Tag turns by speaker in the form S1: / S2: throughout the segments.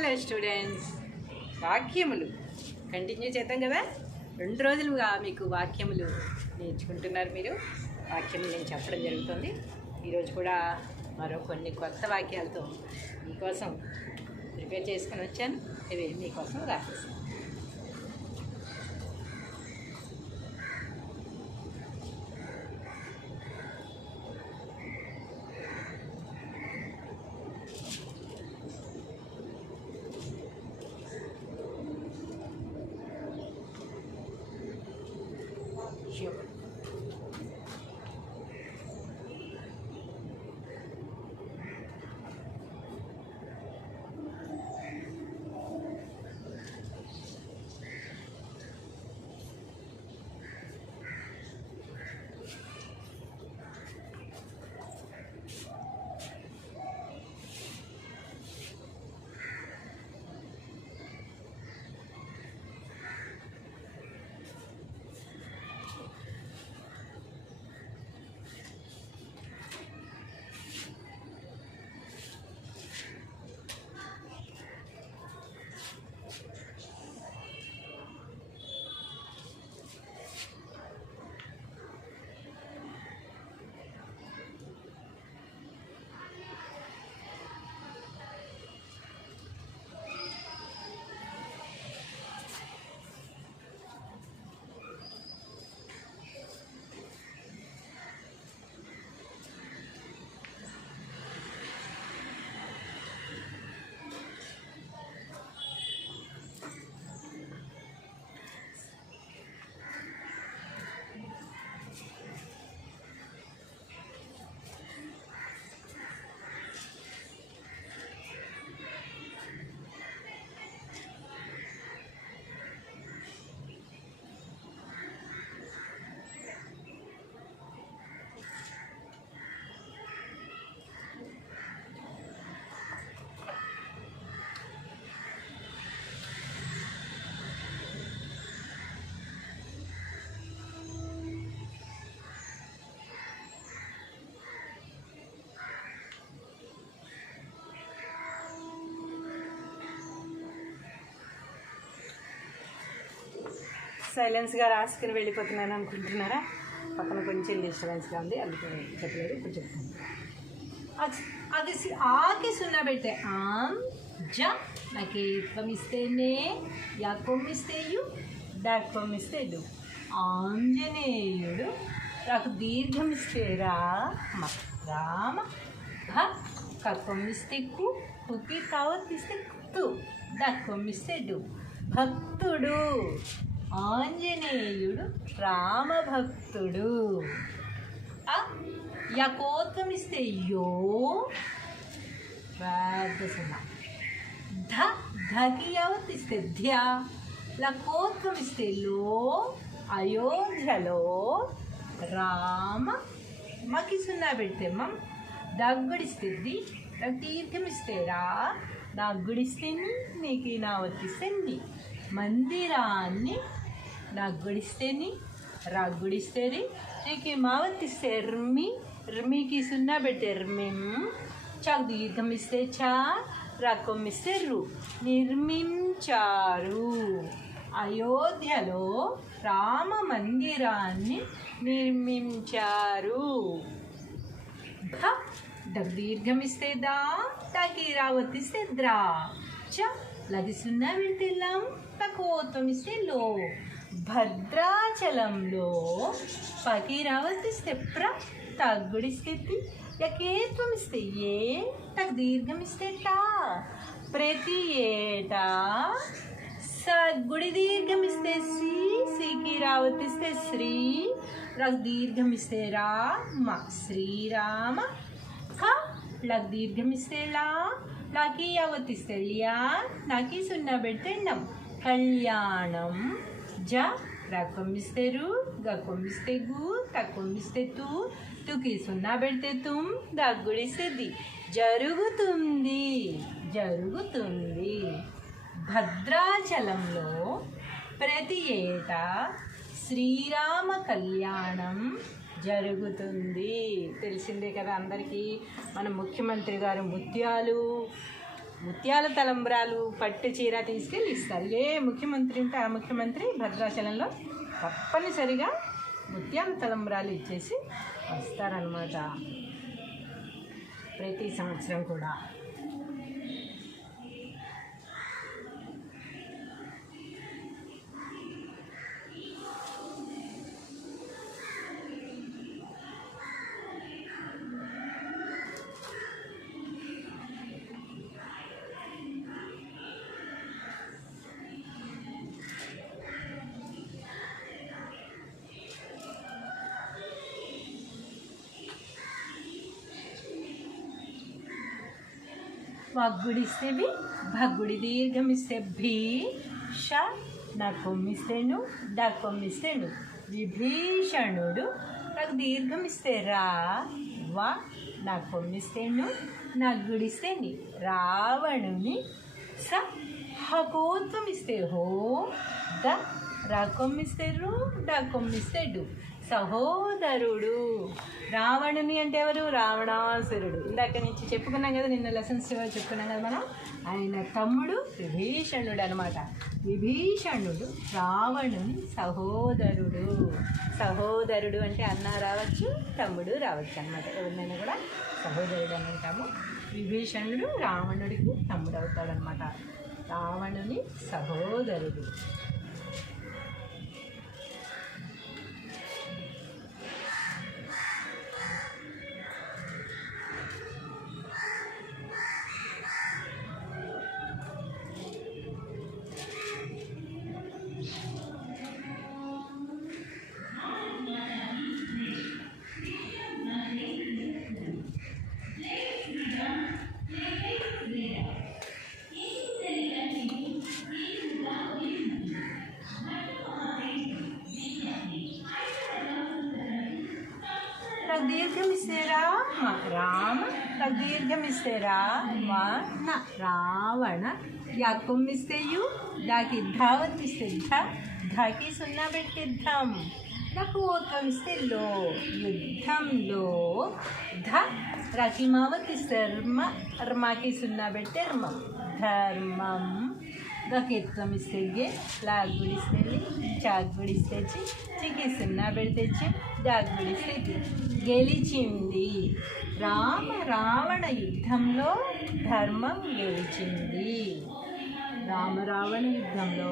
S1: Hello students వాక్యములు. Continue చేద్దాం కదా? రెండు రోజులుగా మీకు వాక్యములు నేర్చుకుంటున్నారు మీరు. వాక్యములు నేను చెప్పడం జరుగుతుంది. ఈరోజు కూడా మరో కొన్ని కొత్త వాక్యాలతో మీకోసం ప్రిపేర్ చేసుకుని వచ్చాను. ఇవి మీకోసం రాసేస్తాను సైలెన్స్గా రాసుకుని వెళ్ళిపోతున్నాను అనుకుంటున్నారా? పక్కన కొంచెం డిస్టర్బెన్స్గా ఉంది అందుకే చెప్పలేదు ఇప్పుడు చెప్తాను అది- ఆకి సున్నా పెడితే ఆమ్ జ నాకు ఇస్తే నే యా కొమ్మిస్తే డాక్ ఆంజనేయుడు నాకు దీర్ఘం ఇస్తే రా రామ భ కక్కొమ్మిస్తే కు కుకి కావతిస్తే తు డాక్ కొమ్మిస్తే భక్తుడు. ఆంజనేయుడు రామభక్తుడు. ఆ, యకోత్వం ఇస్తే యో పెద్ద సున్నా. ధ ధకి యావత్ ఇస్తే ధ్యా. లకోత్వం ఇస్తే లో అయోధ్యలో రామ మకి సున్నా పెడితే మమ్ దగ్గుడిస్తే ది నాకు ఇస్తే రా నాకు గుడిస్తే నీకు నా వర్తిస్తే నీ. మందిరాన్ని నాకు గుడిస్తే రాకు రా గుడిస్తే రి నీకు మావత్తిస్తే ర్మి ర్మికి సున్నా పెడితే ర్మిం చాకు దీర్ఘం ఇస్తే చా రకం ఇస్తే రు నిర్మించారు అయోధ్యలో రామ మందిరాన్ని నిర్మించారు ధ దీర్ఘం ఇస్తే దా తాకి రావతిస్తే ద్రా. చ లది సున్నా లం తక్కువ ఇస్తే లో. భద్రాచలంలో పకి ప్ర తగ్గుడిస్తే యకేత్వమిస్తే ఇస్తే ఏ? తగ్ దీర్ఘమిస్తే టా ప్రతి ఏటా? సగ్గుడి దీర్ఘమిస్తే సి సికి శ్రీ. రగ్ దీర్ఘమిస్తే రామ రా మ శ్రీరామ. క లగ్ దీర్ఘమిస్తే లా లాకి యావత్తిస్తే లియా నాకి సున్నా పెడితే నం కళ్యాణం. జ రకొమ్మిస్తే రు గకొమ్మిస్తే గు తకొమ్మిస్తే తు తుకి సున్నా పెడితే తుమ్ దగ్గుడిస్తే ది జరుగుతుంది జరుగుతుంది భద్రాచలంలో ప్రతి ఏటా శ్రీరామ కళ్యాణం జరుగుతుంది తెలిసిందే కదా అందరికీ మన ముఖ్యమంత్రి గారు ముత్యాలు ముత్యాల తలంబ్రాలు పట్టు చీర తీసుకెళ్ళి ఇస్తారు. ఏ ముఖ్యమంత్రి ఉంటే ఆ ముఖ్యమంత్రి భద్రాచలంలో తప్పనిసరిగా ముత్యాల తలంబ్రాలు ఇచ్చేసి వస్తారనమాట ప్రతి సంవత్సరం కూడా. వగ్గుడిస్తే వి భగ్గుడి దీర్ఘమిస్తే భీ ష నా కొమ్మిస్తేను డా కొమ్మిస్తేను విభీషణుడు నాకు దీర్ఘం ఇస్తే రా వా నా కొమ్మిస్తేను నా గుడిస్తేని రావణుని స హకోత్వం ఇస్తే హో ద రాకొమ్మిస్తేరు డాకొమ్మిస్తేడు సహోదరుడు. రావణుని అంటే ఎవరు? రావణాసురుడు. ఇందాక నుంచి చెప్పుకున్నాం కదా నిన్న లెసన్స్ చెప్పుకున్నాం కదా మనం. ఆయన తమ్ముడు విభీషణుడు అనమాట విభీషణుడు రావణుని సహోదరుడు. సహోదరుడు అంటే అన్న రావచ్చు తమ్ముడు రావచ్చు అనమాట ఎవరినైనా కూడా సహోదరుడు అని అంటాము. విభీషణుడు రావణుడికి తమ్ముడు అవుతాడనమాట రావణుని సహోదరుడు. యాకం యా కొమ్మిస్తే యు దాకి ధావతిస్తే ధ ధాకి సున్నా పెట్టి ధమ్ నాకు ఓత్వమిస్తే లో యుద్ధంలో ధ రాకి మావతిస్తే ర్మ ర్మాకి సున్నా పెట్టి ర్మం ధర్మం గకెత్వం ఇస్తే గే లాగ్ గుడిస్తే చాక్ గుడిస్తే చికి సున్నా పెడితే దాగ్ గుడిస్తే గెలిచింది రామ రావణ యుద్ధంలో ధర్మం గెలిచింది రామరావణ యుద్ధంలో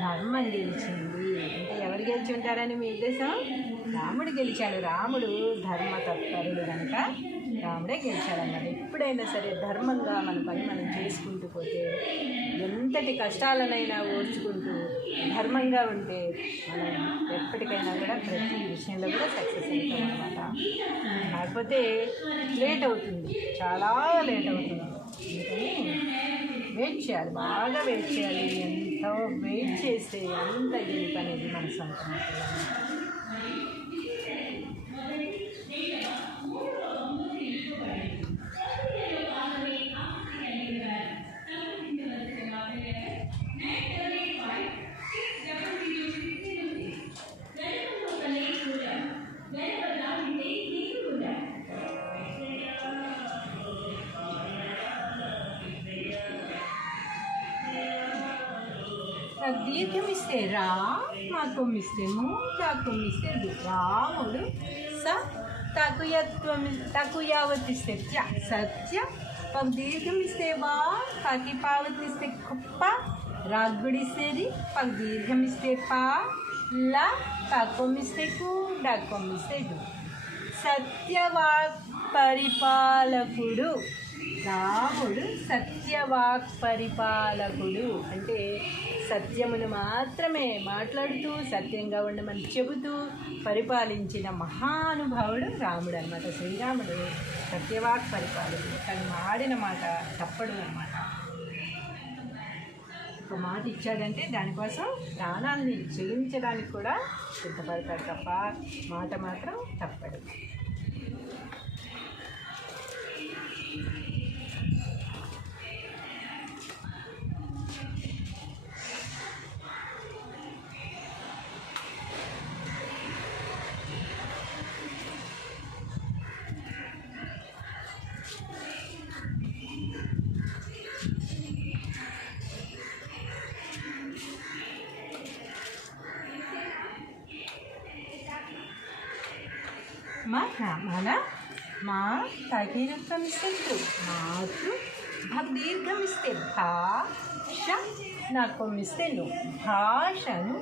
S1: ధర్మం గెలిచింది. అంటే ఎవరు గెలిచి ఉంటారని మీ ఉద్దేశం రాముడు గెలిచాడు. రాముడు ధర్మ తత్పరుడు కనుక రాముడే గెలిచాడన్నమాట. ఎప్పుడైనా సరే ధర్మంగా మన పని మనం చేసుకుంటూ పోతే ఎంతటి కష్టాలనైనా ఓర్చుకుంటూ ధర్మంగా ఉంటే మనం ఎప్పటికైనా కూడా ప్రతి విషయంలో కూడా సక్సెస్ అవుతాం అనమాట కాకపోతే లేట్ అవుతుంది. చాలా లేట్ అవుతుంది. అందుకని వెయిట్ చేయాలి బాగా వెయిట్ చేయాలి ఎంతో వెయిట్ చేస్తే అంత గెలుపు అనేది మన సంక్రాంతి మాకు ఇస్తే ము తాకు ఇస్తే దు. రాముడు. స తకుయత్వం తకు యావతిస్తే త్య సత్య. పక్ దీర్ఘం ఇస్తే వా కాకి పావతిస్తే కుప్ప. రాగ్గుడిస్తేది పక్ దీర్ఘం ఇస్తే పా. ల తక్కుమిస్తే కు డక్కుమిస్తే డు సత్యవాక్ పరిపాలకుడు రాముడు సత్యవాక్ పరిపాలకుడు అంటే సత్యమును మాత్రమే మాట్లాడుతూ సత్యంగా ఉండమని చెబుతూ పరిపాలించిన మహానుభావుడు రాముడు అనమాట శ్రీరాముడు సత్యవాక్ పరిపాలకుడు కానీ మాడిన మాట తప్పడు అనమాట ఒక మాట ఇచ్చాడంటే దానికోసం ప్రాణాన్ని చెల్లించడానికి కూడా సిద్ధపడతాడు తప్ప మాట మాత్రం తప్పడు. మన మా తగిరత్వం ఇస్తే మాతృ భగదీర్ఘమిస్తే భాష నాకు ఇస్తే ను భాషను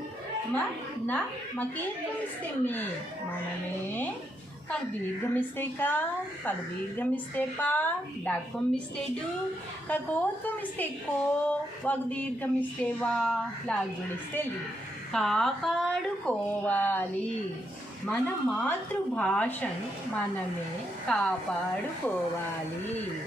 S1: మ నా మకీర్ఘం మే. మనమే కలు దీర్ఘమిస్తే కా కలు దీర్ఘమిస్తే పా డాక్వం ఇస్తే డు కకోత్వం ఇస్తే కో వగ్ దీర్ఘమిస్తే వా లాగుడిస్తే లి. కాపాడుకోవాలి. మన మాతృభాషను మనమే కాపాడుకోవాలి.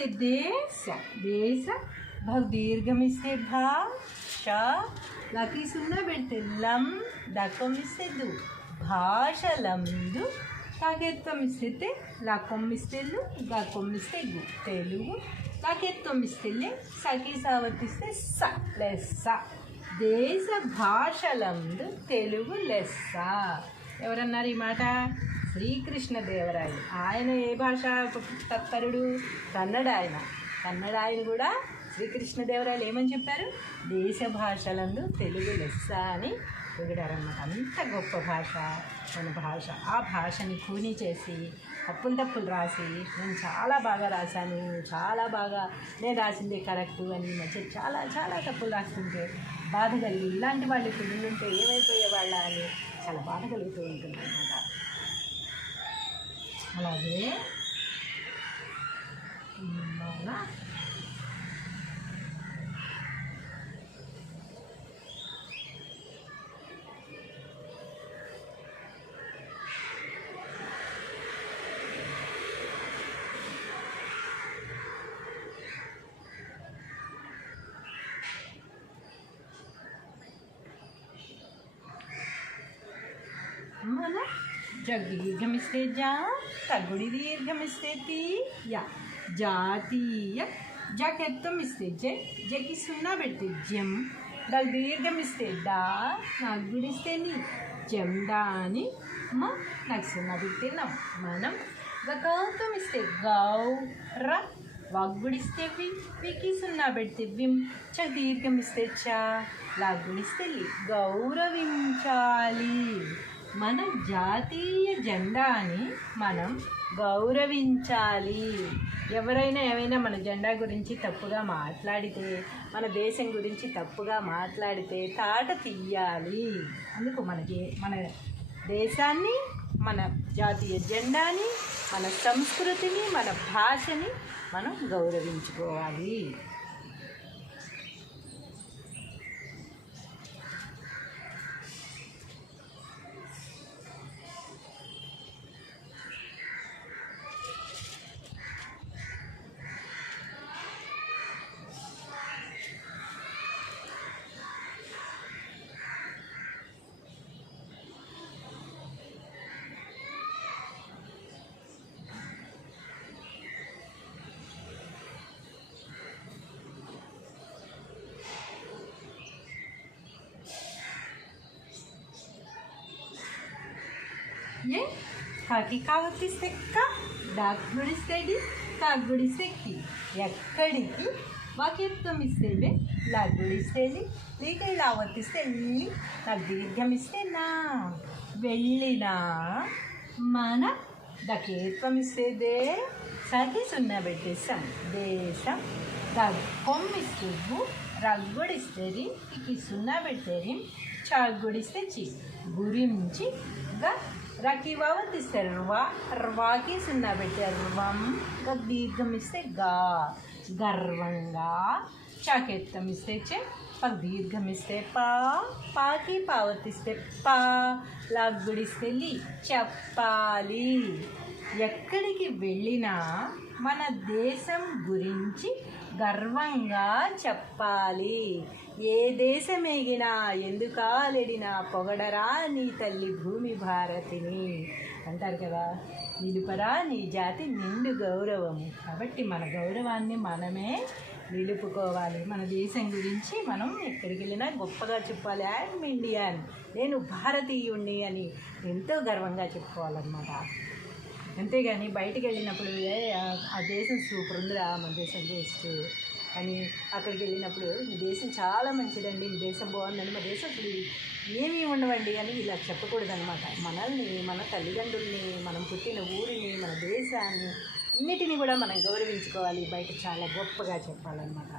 S1: దకేత్వం ఇస్తే దేశ దేశ భవ్ దీర్ఘం ఇస్తే భా ష లకి సున్న పెడితే లం దకం ఇస్తే దు భాషలందు కాకెత్వం ఇస్తే తే లకం ఇస్తే లు గకం గు తెలుగు కాకెత్వం ఇస్తే లే సకి సావర్తిస్తే స లెస్స దేశ భాషలందు తెలుగు లెస్స ఎవరన్నారు ఈ మాట శ్రీకృష్ణదేవరాయలు. ఆయన ఏ భాష తత్పరుడు కన్నడ ఆయన కన్నడ ఆయన కూడా శ్రీకృష్ణదేవరాయలు ఏమని చెప్పారు? దేశ భాషలందు తెలుగు లెస్స అని పొగిడారన్నమాట. అంత గొప్ప భాష మన భాష. ఆ భాషని కూని చేసి తప్పులు తప్పులు రాసి నేను చాలా బాగా రాశాను చాలా బాగా నేను రాసింది కరెక్టు అని మధ్య చాలా చాలా తప్పులు రాస్తుంటే బాధ కలిగి ఇలాంటి వాళ్ళు ఇప్పుడు ఉంటే ఏమైపోయే వాళ్ళ అని చాలా బాధ కలుగుతూ ఉంటుంది అనమాట అలాగే. మళ్ళా మన జగదీర్ఘమిస్తే జా తగుడి దీర్ఘమిస్తే తీ యా. జాతీయ జకెత్తం ఇస్తే జై జకి సున్నా పెడితే జం. దాని దీర్ఘమిస్తే డా నాకు గుడిస్తే నీ. జం దా అని మ నాకు సున్నా పెడితే నమ్ మనం గకౌతం ఇస్తే గౌ ర. వాగ్గుడిస్తే వి వికి సున్నా పెడితే విం. చ దీర్ఘం ఇస్తే చ లాగ్గుడిస్తే లి. గౌరవించాలి మన జాతీయ జెండాని మనం గౌరవించాలి. ఎవరైనా ఏమైనా మన జెండా గురించి తప్పుగా మాట్లాడితే మన దేశం గురించి తప్పుగా మాట్లాడితే తాట తీయాలి. అందుకు మనకి మన దేశాన్ని మన జాతీయ జెండాని మన సంస్కృతిని మన భాషని మనం గౌరవించుకోవాలి. ఏ కాకి కావతిస్తే క డాక్ గుడిస్తే డి కాక్ గుడిస్తే ఎక్కడికి వాక్యత్వం ఇస్తే వే లా గుడిస్తే లి లీక ఇలా వర్తిస్తే లి నాకు ఇస్తే నా వెళ్ళినా మన దకేత్వం ఇస్తే దే సకి సున్నా పెట్టేసాం దేశం కొమ్మిస్తే రగ్గుడిస్తే ఇకి సున్నా పెట్టేరి చాగుడిస్తే చి గురించి గా రకి తీస్తారు ర్వా ర్వాకి సున్నా పెట్టారు ర్వం దీర్ఘం ఇస్తే గా గర్వంగా చాకెత్తం ఇస్తే చె పగ్ దీర్ఘం ఇస్తే పా పాకి పావర్తిస్తే పా లాగ్గుడిస్తే లి చెప్పాలి ఎక్కడికి వెళ్ళినా మన దేశం గురించి గర్వంగా చెప్పాలి. ఏ దేశమేగినా ఎందుకాలెడినా పొగడరా నీ తల్లి భూమి భారతిని? అంటారు కదా నిలుపరా నీ జాతి నిండు గౌరవము. కాబట్టి మన గౌరవాన్ని మనమే నిలుపుకోవాలి. మన దేశం గురించి మనం ఎక్కడికి వెళ్ళినా గొప్పగా చెప్పాలి. ఐఎమ్ ఇండియన్ నేను భారతీయుణ్ణి అని ఎంతో గర్వంగా చెప్పుకోవాలన్నమాట. అంతేగాని బయటికి వెళ్ళినప్పుడు ఏ ఆ- దేశం సూపర్ ఉందిరా మన దేశం వేస్ట్ అని అక్కడికి వెళ్ళినప్పుడు మీ దేశం చాలా మంచిదండి మీ దేశం బాగుందండి మా దేశం అసలు ఏమీ ఉండవండి అని ఇలా చెప్పకూడదనమాట మనల్ని మన తల్లిదండ్రుల్ని మనం పుట్టిన ఊరిని మన దేశాన్ని అన్నిటినీ కూడా మనం గౌరవించుకోవాలి. బయట చాలా గొప్పగా చెప్పాలన్నమాట.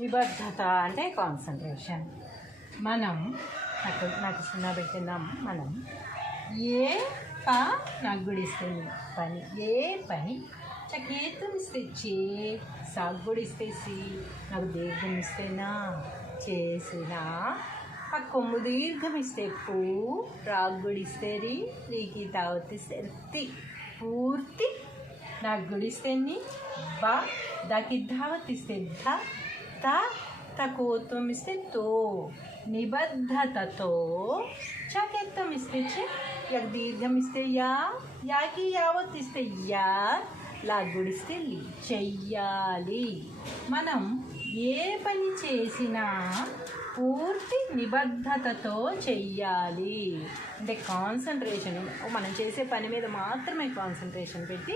S1: నిబద్ధత అంటే కాన్సన్ట్రేషన్ మనం నాకు నాకు సున్నా పెట్టిందాం. మనం ఏ పా నాకు గుడిస్తుంది పని. ఏ పని? నాకు ఏతుమిస్తే చే సాగు గుడిస్తే సి నాకు దీర్ఘం ఇస్తేనా? ఆ కొమ్ము దీర్ఘం ఇస్తే పూ రాగుడిస్తే రీ రి. తావతిస్తే తి పూర్తి. నాకు గుడిస్తే ని బా దాకి ధావతిస్తే ధ త తో నిబద్ధతతో చకెత్తం ఇస్తే చె యక్ దీర్ఘం ఇస్తే యా యాకి యావత్ ఇస్తే యా లా గుడిస్తే చెయ్యాలి మనం ఏ పని చేసినా పూర్తి నిబద్ధతతో చెయ్యాలి. అంటే కాన్సన్ట్రేషన్ మనం చేసే పని మీద మాత్రమే కాన్సన్ట్రేషన్ పెట్టి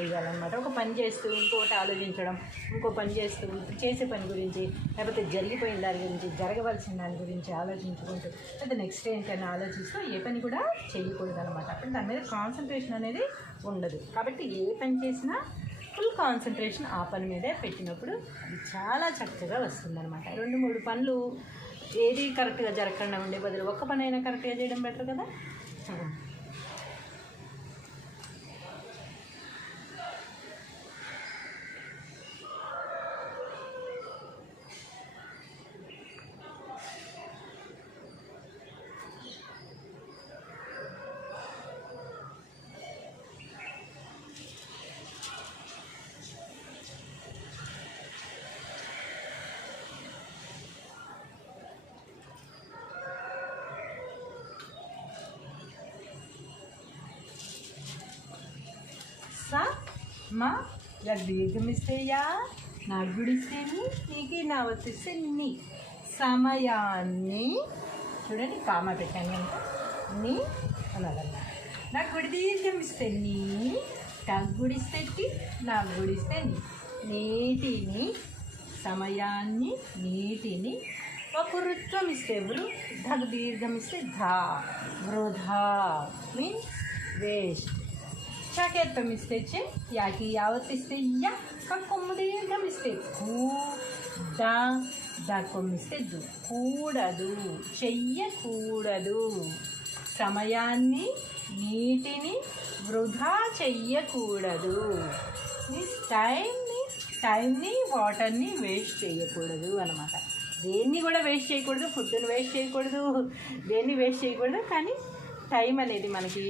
S1: చేయాలన్నమాట ఒక పని చేస్తూ ఇంకోటి ఆలోచించడం ఇంకో పని చేస్తూ చేసే పని గురించి లేకపోతే జరిగిపోయిన దాని గురించి జరగవలసిన దాని గురించి ఆలోచించుకుంటూ లేదా నెక్స్ట్ ఏంటని ఆలోచిస్తూ ఏ పని కూడా చేయకూడదు అనమాట అప్పుడు దాని మీద కాన్సన్ట్రేషన్ అనేది ఉండదు. కాబట్టి ఏ పని చేసినా ఫుల్ కాన్సన్ట్రేషన్ ఆ పని మీదే పెట్టినప్పుడు అది చాలా చక్కగా వస్తుందన్నమాట. రెండు మూడు పనులు ఏది కరెక్ట్గా జరగకుండా ఉండే బదులు ఒక్క పని అయినా కరెక్ట్గా చేయడం బెటర్ కదా? స మా ఇలా దీర్ఘమిస్తే యా నీకి నా వర్తిస్తే సమయాన్ని చూడండి కామ పెట్టాను కనుక. ని అనాలన్నమాట గుడి దీర్ఘమిస్తే నీ నాకు నా గుడిస్తే నీటిని సమయాన్ని నీటిని వపురుత్వం ఇస్తే వృ ధగ్ దీర్ఘం ఇస్తే ధా. వృధా. Means waste. చాకేత్తం ఇస్తే చే యాకి యావత్ ఇస్తే యా కొమ్ము దీర్ఘం ఇస్తే కూ డా దా కొమ్మిస్తే దు కూడదు చెయ్యకూడదు సమయాన్ని నీటిని వృధా చెయ్యకూడదు మీన్స్ టైంని టైంని వాటర్ని వేస్ట్ చేయకూడదు అనమాట దేన్ని కూడా వేస్ట్ చేయకూడదు ఫుడ్ని వేస్ట్ చేయకూడదు దేన్ని వేస్ట్ చేయకూడదు కానీ టైం అనేది మనకి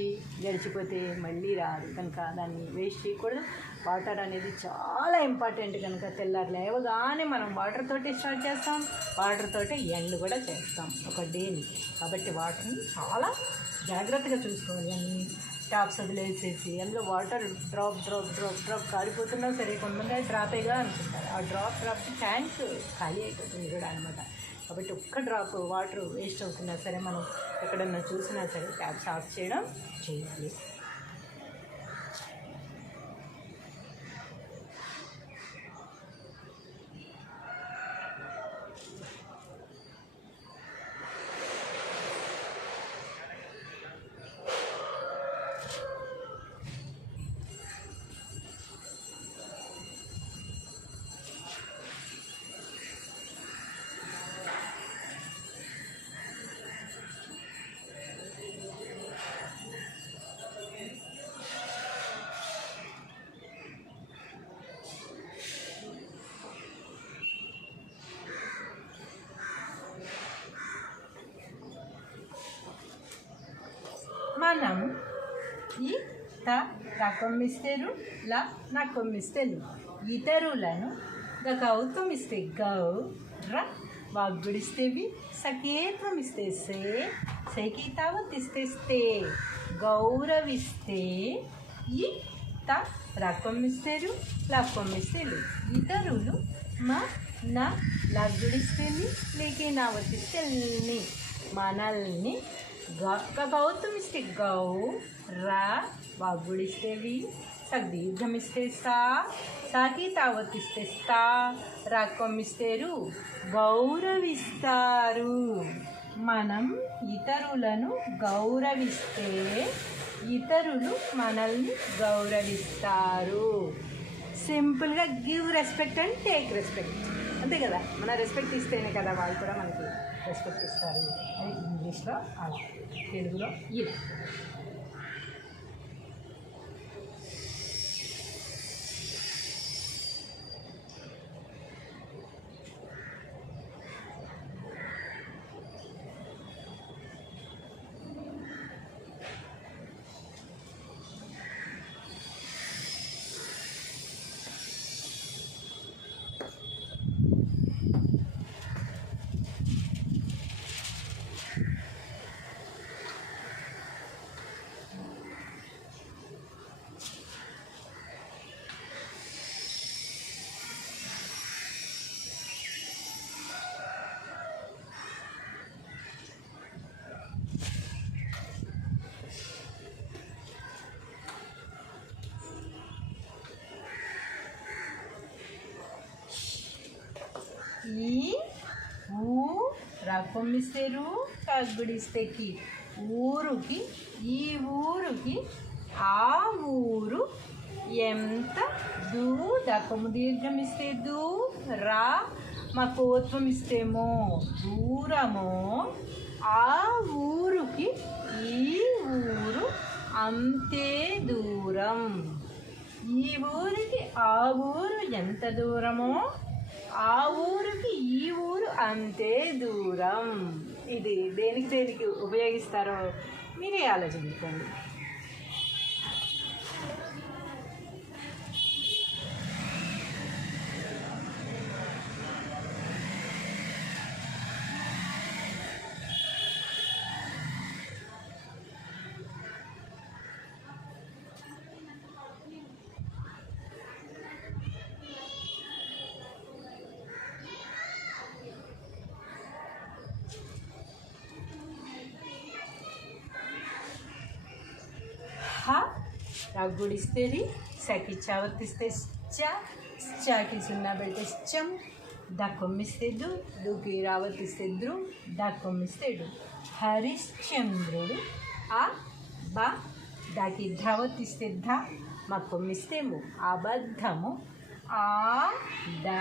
S1: గడిచిపోతే మళ్ళీ రాదు. కనుక దాన్ని వేస్ట్ చేయకూడదు. వాటర్ అనేది చాలా ఇంపార్టెంట్ కనుక తెల్లారు లేవగానే మనం వాటర్ తోటి స్టార్ట్ చేస్తాం. వాటర్ తోటి ఎండ్ కూడా చేస్తాం. ఒక డేని కాబట్టి వాటర్ని చాలా జాగ్రత్తగా చూసుకోవాలి. అన్ని టాప్స్ వదిలేసేసి అందులో water drop drop drop drop కారిపోతున్నా సరే కొంతమంది డ్రాపేగా అనుకుంటారు. ఆ డ్రాప్ డ్రాప్ ట్యాంక్ ఖాళీ అయిపోతుంది. కూడా అనమాట కాబట్టి ఒక్క డ్రాప్ వాటర్ వేస్ట్ అవుతున్నా సరే మనం ఎక్కడన్నా చూసినా సరే ట్యాప్స్ ఆఫ్ చేయడం చేయాలి. త రకొమ్మిస్తేరు ల నకొమ్మిస్తేలు ఇతరులను గ గౌతమిస్తే గౌ ర వాగ్గుడిస్తేవి సకేత్వమిస్తే సే స్తే గౌరవిస్తే ఈ త రకొమ్మిస్తేరు లకొమ్మిస్తేలు ఇతరులు మా న లగ్గుడిస్తేని లేకే నావతిస్తేల్ని మనల్ని గ గౌతమిస్తే గౌ రా వాగ్గుడిస్తేవి సగ్ దీర్ఘమిస్తే సా సాకి తావతిస్తే స్థా రాకొమ్మిస్తేరు గౌరవిస్తారు. మనం ఇతరులను గౌరవిస్తే ఇతరులు మనల్ని గౌరవిస్తారు. సింపుల్గా give respect and take respect. అంతే కదా? మన రెస్పెక్ట్ ఇస్తేనే కదా వాళ్ళు కూడా మనకి రెస్పెక్ట్ ఇస్తారు. అది ఇంగ్లీష్లో అలా తెలుగులో? ఇది ఈ ఊ రకొమ్మిస్తేరు కగ్గుడిస్తేకి ఊరుకి ఈ ఊరుకి ఆ ఊరు ఎంత దూ దకము దీర్ఘం ఇస్తే దూ రా మా కోత్వం ఇస్తేమో దూరమో ఆ ఊరుకి ఈ ఊరు అంతే దూరం. ఈ ఊరికి ఆ ఊరు ఎంత దూరమో ఆ ఊరికి ఈ ఊరు అంతే దూరం. ఇది దేనికి దేనికి ఉపయోగిస్తారో మీరే ఆలోచించుకోండి. రగ్గుడిస్తేది సకి చవర్తిస్తే చ చాకి సున్నా పెడితే చం దక్కొమ్మిస్తే దు దుకి రావర్తిస్తే హరిశ్చంద్రుడు ఆ బ దాకి ధవతిస్తే ధ మా కొమ్మిస్తేము అబద్ధము. ఆ ద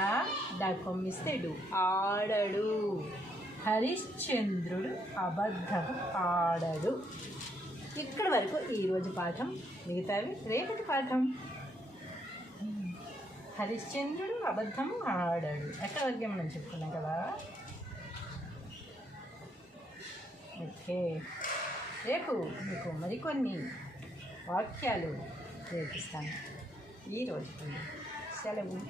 S1: దక్కొమ్మిస్తేడు ఆడడు. హరిశ్చంద్రుడు అబద్ధము ఆడడు. ఇక్కడి వరకు ఈరోజు పాఠం మిగతావి రేపటి పాఠం. హరిశ్చంద్రుడు అబద్ధం ఆడాడు. ఎక్కడ వరకు మనం చెప్పుకున్నాం కదా? ఓకే. రేపు మీకు మరికొన్ని వాక్యాలు నేర్పిస్తాను. ఈరోజు సెలవు.